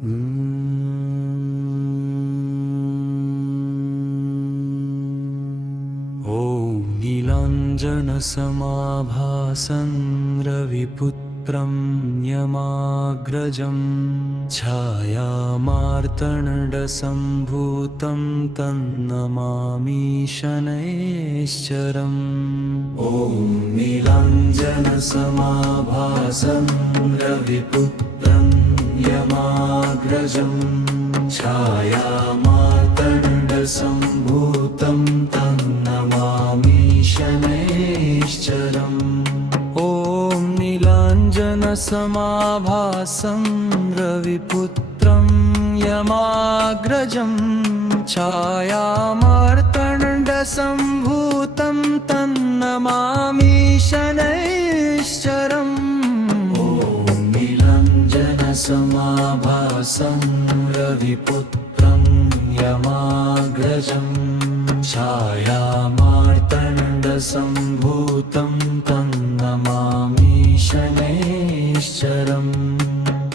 ॐ नीलाञ्जनसमाभासं रविपुत्रं यमाग्रजं छायामार्तण्डसम्भूतं तन्नमामि शनैश्चरम्। ॐ नीलाञ्जनसमाभासं रविपुत्रं यमाग्रजं छायामार्तण्डसम्भूतं तन्नमामि शनैश्चरम्। ॐ नीलाञ्जनसमाभासं रविपुत्रं यमाग्रजं छायामार्तण्डसम्भूतं तन्नमामि शनैश्चरम्। ॐ नीलाञ्जनसमाभासं रविपुत्रं यमाग्रजं छायामार्तण्डसम्भूतं तन्नमामि शनैश्चरम्।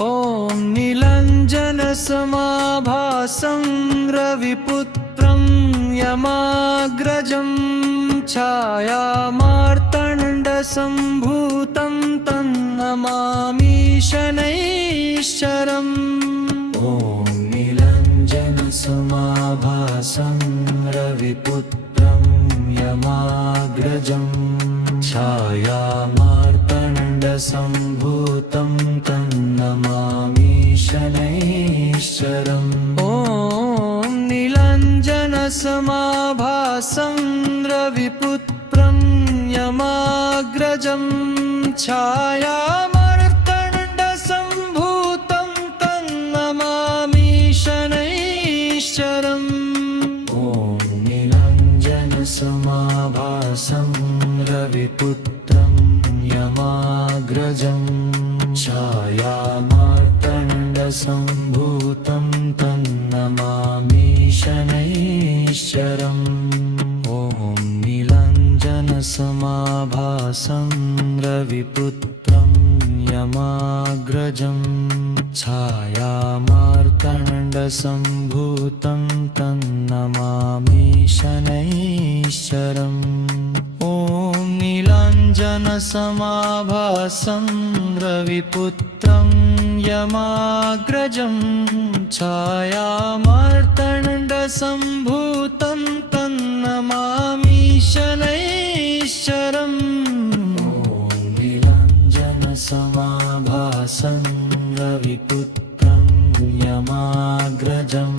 ॐ नीलाञ्जनसमाभासं रविपुत्रं यमाग्रजं छायामार्तण्डसम्भूतं तन्नमामि शनैश्चरम्। ॐ नीलाञ्जनसमाभासं रविपुत्रं यमाग्रजं छायामार्तण्डसम्भूतं तन्नमामि शनैश्चरम्। ॐ नीलाञ्जनसमाभासं रविपुत्रं यमाग्रजं छायामार्तण्डसम्भूतं तन्नमामि शनैश्चरम्। ॐ नीलाञ्जनसमाभासं रविपुत्रं यमाग्रजं छायामार्तण्डसम्भूतं तन्नमामि शनैश्चरम्। ॐ नीलाञ्जनसमाभासं रविपुत्रं यमाग्रजं छायामार्तण्डसम्भूतं तन्नमामि शनैश्चरम्। ॐ नीलाञ्जनसमाभासं रविपुत्रं यमाग्रजं छायामार्तण्डसम्भूतं तन्नमामि शनैश्चरम्। ॐ नीलाञ्जनसमाभासं रविपुत्रं यमाग्रजं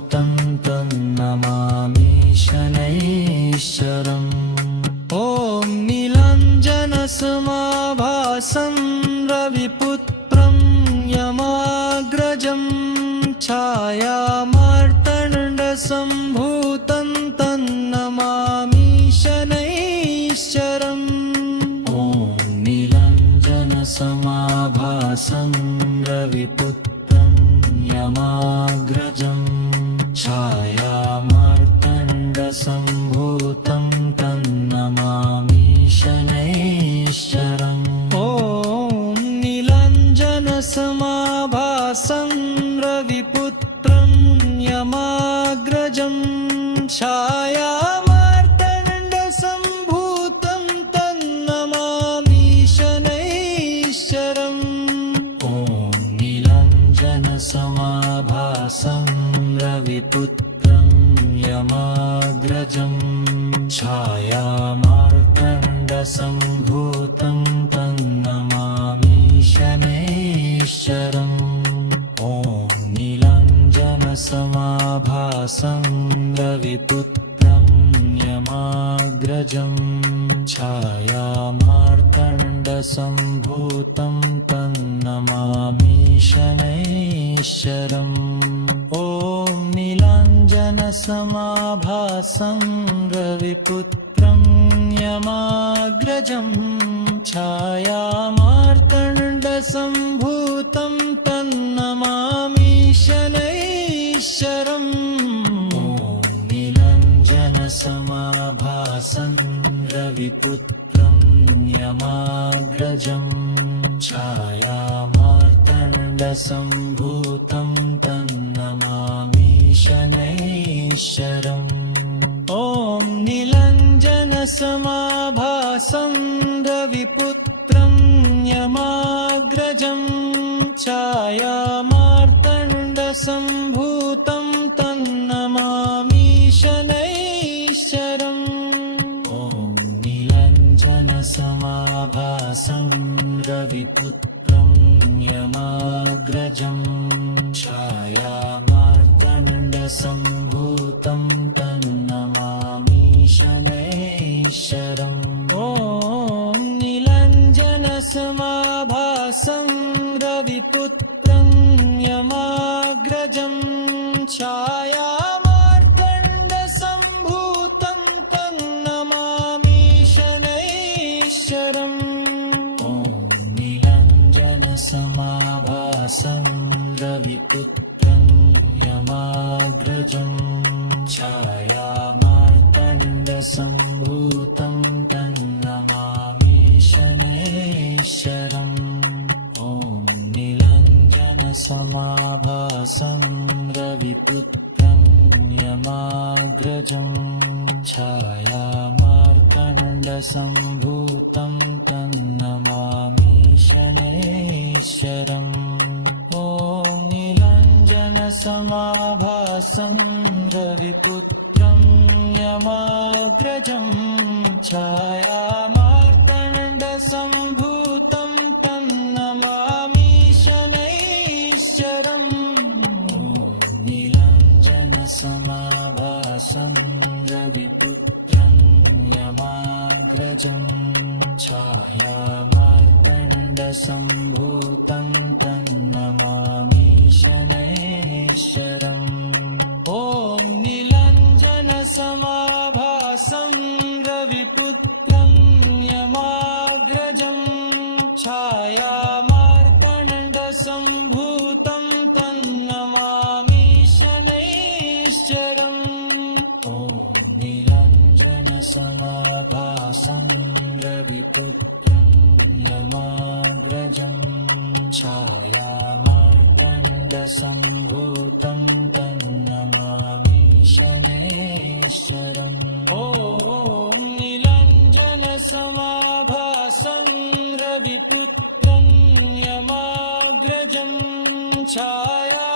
छायामार्तण्डसम्भूतं तन्नमामि शनैश्चरम्। ॐ नीलाञ्जनसमाभासं रविपुत्रं यमाग्रजं छायामार्तण्डसम्भूतं तन्नमामि शनैश्चरम्। ॐ नीलाञ्जनसमाभासं रविपुत्रं यमाग्रजं छायामार्तण्डसम्भूतं तन्नमामि शनैश्चरम्। ॐ नीलाञ्जनसमाभासं रविपुत्रं यमाग्रजं छायामार्तण्डसम्भूतं तन्नमामि शनैश्चरम्। ॐ नीलाञ्जनसमाभासं रविपुत्रं यमाग्रजं छायामार्तण्डसम्भूतं तन्नमामि शनैश्चरम्। ॐ नीलाञ्जनसमाभासं रविपुत्रं यमाग्रजं छायामार्तण्डसम्भूतं तन्नमामि शनैश्चरम्। ॐ नीलाञ्जनसमाभासं रविपुत्रं यमाग्रजं छायामार्तण्डसम्भूतं तन्नमामि शनैश्चरम्। ॐ नीलाञ्जनसमाभासं रविपुत्रं यमाग्रजं छायामार्तण्डसम्भूतं तन्नमामि शनैश्वरम् ॐ नीलाञ्जनसमाभासं रविपुत्रं यमाग्रजं छायामार्तण्डसम्भूतं तन्नमामि शनैश्वरम् ॐ नीलाञ्जनसमाभासं रविपुत्रं यमाग्रजं छायामार्तण्डसम्भूतं तन्नमामि शनैश्वरम् ॐ नीलाञ्जनसमाभासं रविपुत्रं यमाग्रजं छायामार्तण्डसम्भूतं तन्नमामि शनैश्वरम् ॐ नीलाञ्जनसमाभासं रविपुत्रं यमाग्रजं छायामार्तण्डसम्भूतं तन्नमामि शनैश्वरम् ॐ नीलाञ्जनसमाभासं रविपुत्रं यमाग्रजं छायामार्तण्डसम्भूतं तन्नमामि शनैश्वरम् ॐ नीलाञ्जनसमाभासं रविपुत्रं यमाग्रजं छायामार्तण्डसम्भूतं तन्नमामि शनैश्वरम् ॐ नीलाञ्जनसमाभासं रविपुत्रं यमाग्रजं छायामार्तण्डसम्भूतं तन्नमामि शनैश्वरम् ॐ नीलाञ्जनसमाभासं रविपुत्रं यमाग्रजं छायामार्तण्डसम्भूतं तन्नमामि शनैश्वरम् ॐ नीलाञ्जनसमाभासं रविपुत्रं यमाग्रजं छायामार्तण्डसम्भूतं तन्नमामि शनैश्वरम् ॐ नीलाञ्जनसमाभासं रविपुत्रं यमाग्रजं छाया